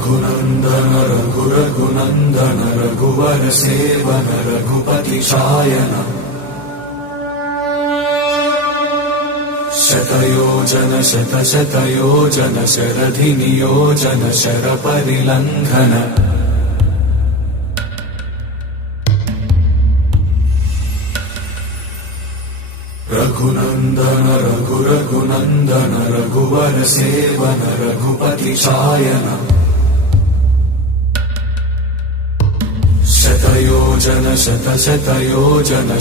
रघुनन्दन रघुरघुनन्दन रघुवर seven Raghupati Shayan शतयोजन शतशतयोजन शरधि नियोजन शरपरिलङ्घन रघुनन्दन रघुरघुनन्दन रघुवर seven Raghupati Shayan शतयोजन शतशतयोजन